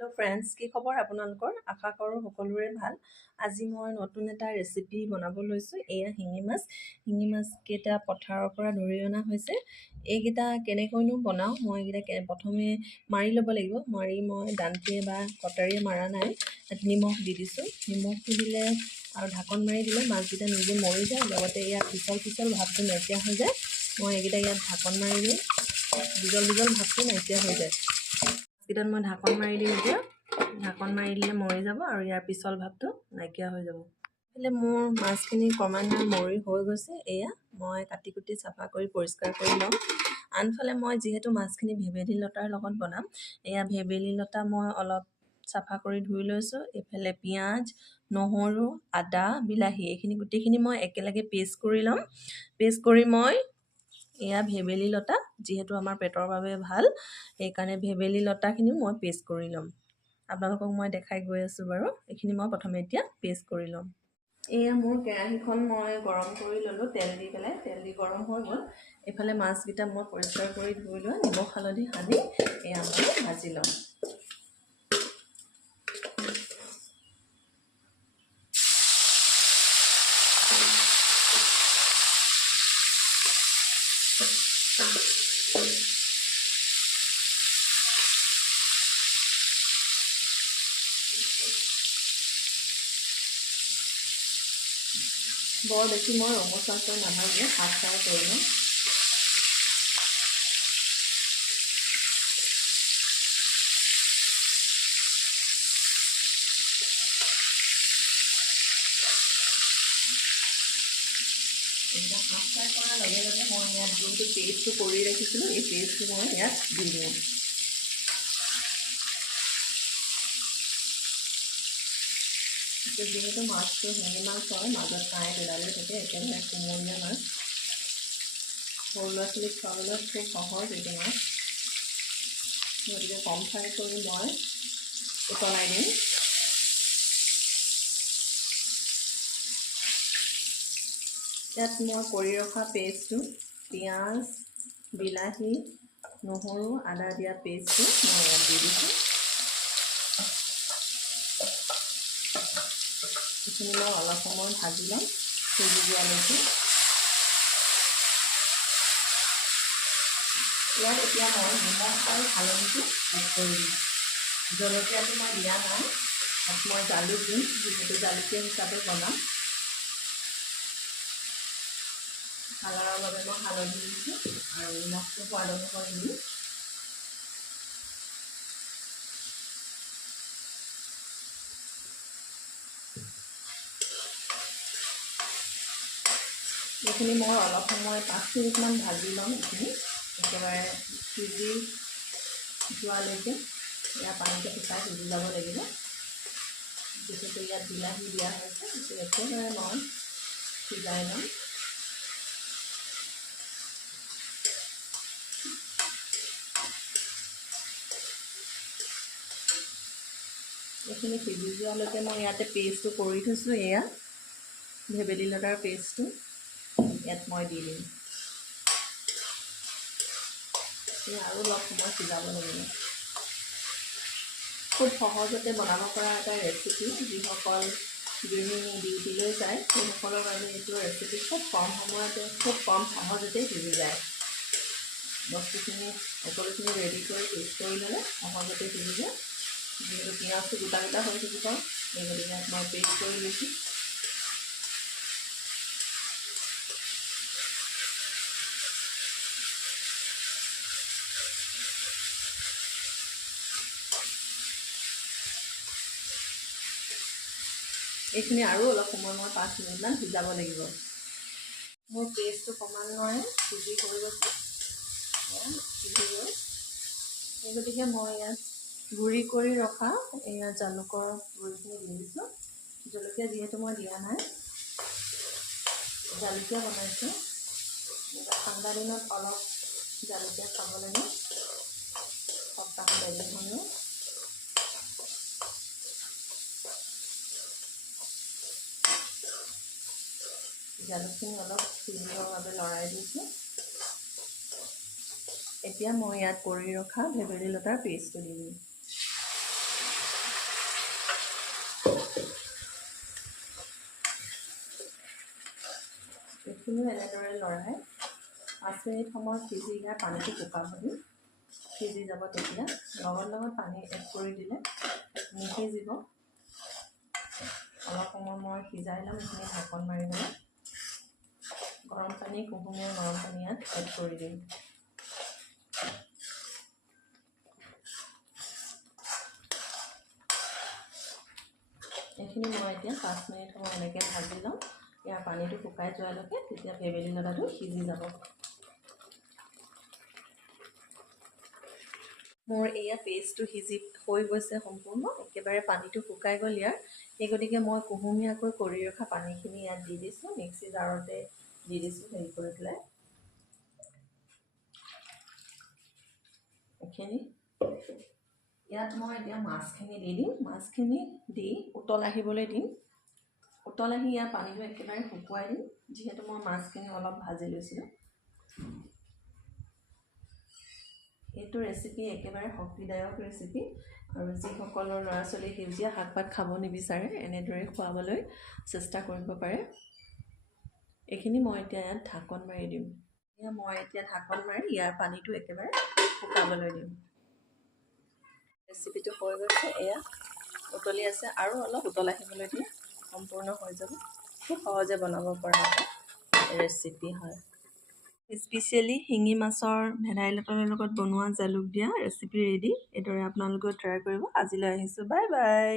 Hello' friends, কি খবৰ আপোনালোকৰ? আশা কৰোঁ সকলোৰে ভাল। আজি মই নতুন এটা ৰেচিপি বনাব লৈছোঁ। এয়া শিঙি মাছ। শিঙি মাছকেইটা পথাৰৰ পৰা ধৰি অনা হৈছে। এইকেইটা কেনেকৈনো বনাওঁ, মই এইকেইটা প্ৰথমে মাৰি ল'ব লাগিব। মই দান্তিয়ে বা কটাৰীয়ে মাৰা নাই। তাত নিমখ দি দিছোঁ। নিমখটো দিলে আৰু ঢাকন মাৰি দিলে মাছকেইটা নিজে মৰি যায়, লগতে ইয়াত পিছল ভাৱটো নাইকিয়া হৈ যায়। মই এইকেইটা ইয়াত ঢাকন মাৰি দিওঁ, বিজল ভাৱটো নাইকিয়া হৈ যায়। মাছকেইটাত মই ঢাকন মাৰি দিওঁ। এতিয়া ঢাকন মাৰি দিলে মৰি যাব আৰু ইয়াৰ পিছল ভাৱটো নাইকিয়া হৈ যাব। এইফালে মোৰ মাছখিনি ক্ৰমান্বয়ে মৰি হৈ গৈছে। এয়া মই কাটি কুটি চাফা কৰি পৰিষ্কাৰ কৰি লওঁ। আনফালে মই যিহেতু মাছখিনি ভেবেলী লতাৰ লগত বনাম, এয়া ভেবেলী লতা মই অলপ চাফা কৰি ধুই লৈছোঁ। এইফালে পিঁয়াজ, নহৰু, আদা, বিলাহী এইখিনি গোটেইখিনি মই একেলগে পেষ্ট কৰি ল'ম। পেষ্ট কৰি মই এয়া ভেবেলী লতা, যিহেতু আমাৰ পেটৰ বাবে ভাল, সেইকাৰণে ভেবেলী লতাখিনিও মই পেষ্ট কৰি ল'ম। আপোনালোকক মই দেখাই গৈ আছোঁ বাৰু। এইখিনি মই প্ৰথমে এতিয়া পেষ্ট কৰি ল'ম। এয়া মোৰ কেৰাহীখন মই গৰম কৰি ল'লোঁ, তেল দি পেলাই। তেল দি গৰম হৈ গ'ল। এইফালে মাছকেইটা মই পৰিষ্কাৰ কৰি ধুই লৈ নিমখ হালধি সানি এয়া মই ভাজি ল'ম। বৰ বেছি মই ৰঙচুৱাকৈ নাভাজোঁ, হাফ ফ্ৰাই কৰি লওঁ। এইবিলাক হাফ ফ্ৰাই কৰাৰ লগে লগে মই ইয়াত যোনটো পেষ্টটো কৰি ৰাখিছিলোঁ, এই পেষ্টটো মই ইয়াত দি দিওঁ। যিহেতু মাছটো শিঙি মাছ হয়, মাজত কাঁইট এডালি থাকে, একেবাৰে কোমলীয়া মাছ। সৰু ল'ৰা ছোৱালীক খুৱাবলৈ খুব সহজ এইটো মাছ, গতিকে কম ফ্ৰাই কৰি মই উতলাই দিম। ইয়াত মই কৰি ৰখা পেষ্টটো, পিঁয়াজ, বিলাহী, নহৰু, আদা দিয়া পেষ্টটো মই ইয়াত দি দিছোঁ। এইখিনি মই অলপ সময় ভাজি ল'ম, সিজি যোৱালৈকে। ইয়াত এতিয়া মই নিমখ আৰু হালধিটো এড কৰি দিম। জলকীয়াটো মই দিয়া নাই, তাত মই জালুক দিম, যিহেতু জালুকীয়া হিচাপে বনাম। কালাৰৰ বাবে মই হালধি দিছোঁ আৰু নিমখটো সোৱাদ অনুসৰি দিম। এইখিনি মই অলপ সময় 5 মিনিটমান ভাজি ল'ম। এইখিনি একেবাৰে সিজি যোৱালৈকে ইয়াৰ পানীটো শুকাই সিজি যাব লাগিব। যিহেতু ইয়াত বিলাহী দিয়া হৈছে, সেইটো একেবাৰে মই সিজাই ল'ম। এইখিনি সিজি যোৱালৈকে মই ইয়াতে পেষ্টটো কৰি থৈছোঁ। এয়া ভেবেলী লতাৰ পেষ্টটো ইয়াত মই দি দিম। আৰু অলপ সময় সিজাব লাগিব। খুব সহজতে বনাব পৰা এটা ৰেচিপি। যিসকল গৃহিণী ডিউটিলৈ যায়, সেইসকলৰ বাবে এইটো ৰেচিপি খুব কম সময়তে, খুব কম সহজতে সিজি যায়। বস্তুখিনি সকলোখিনি ৰেডি কৰি পেষ্ট কৰি ল'লে সহজতে সিজি যায়। যিহেতু পিঁয়াজটো গোটা গোটা হৈ থাকিব, এই গতিকে মই পেষ্ট কৰি লৈছোঁ। এইখিনি আৰু অলপ সময় মই 5 মিনিটমান সিজাব লাগিব। মোৰ পেষ্টটো ক্ৰমান্বয়ে সিজি হৈ গৈছে, সিজি গৈ। এই গতিকে মই ইয়াত গুড়ি কৰি ৰখা এয়া জালুকৰ গুড়িখিনি দি দিছোঁ। জলকীয়া যিহেতু মই দিয়া নাই, জালুকীয়া বনাইছোঁ। ঠাণ্ডা দিনত অলপ জালুকীয়া খাব লাগে, সপ্তাহত এদিন হ'লেও। জালুকখিনি অলপ সিজিবৰ বাবে লৰাই দিছোঁ। এতিয়া মই ইয়াত কৰি ৰখা ভেবেলী লতাৰ পেষ্টটো দি দিম। এইখিনিও এনেদৰে লৰাই 5 মিনিট সময় সিজি ইয়াৰ পানীটো শুকাব দিম। সিজি যাব তেতিয়া লগত পানী এড কৰি দিলে নিসিজিব। অলপ সময় মই সিজাই ল'ম। এইখিনি ঢাকন মাৰি ল'ম। গৰম পানী কুহুমীয়া গৰম পানী ইয়াত এড কৰি দিম। এইখিনি মই এতিয়া 5 মিনিট সময় এনেকৈ ভাজি ল'ম। ইয়াৰ পানীটো শুকাই যোৱালৈকে, তেতিয়া ভেবেলী লতাটো সিজি যাব। মোৰ এয়া পেষ্টটো সিজি হৈ গৈছে সম্পূৰ্ণ, একেবাৰে পানীটো শুকাই গ'ল ইয়াৰ। সেই গতিকে মই কুহুমীয়াকৈ কৰি ৰখা পানীখিনি ইয়াত দি দিছোঁ। মিক্সি জাৰতে দি দিছোঁ হেৰি কৰি পেলাই। এইখিনি ইয়াত মই এতিয়া মাছখিনি দি দিম। মাছখিনি দি উতল আহিবলৈ দিম। উতল আহি ইয়াৰ পানীটো একেবাৰে শুকুৱাই দিম, যিহেতু মই মাছখিনি অলপ ভাজি লৈছিলোঁ। এইটো ৰেচিপি একেবাৰে শক্তিদায়ক ৰেচিপি, আৰু যিসকলৰ ল'ৰা ছোৱালী সেউজীয়া শাক পাত খাব নিবিচাৰে এনেদৰে খুৱাবলৈ চেষ্টা কৰিব পাৰে। এইখিনি মই এতিয়া ইয়াত ঢাকন মাৰি দিম। মই এতিয়া ঢাকন মাৰি ইয়াৰ পানীটো একেবাৰে শুকাবলৈ দিম। ৰেচিপিটো হৈ গৈছে, এয়া উতলি আছে, আৰু অলপ উতল আহিবলৈ দিম, সম্পূৰ্ণ হৈ যাব। খুব সহজে বনাব পৰা এটা ৰেচিপি হয়। স্পেচিয়েলি শিঙি মাছৰ ভেদাইলতাৰ লগত বনোৱা জালুক দিয়া ৰেচিপি ৰেডি। এইদৰে আপোনালোকেও ট্ৰাই কৰিব। আজিলৈ আহিছোঁ, বাই বাই।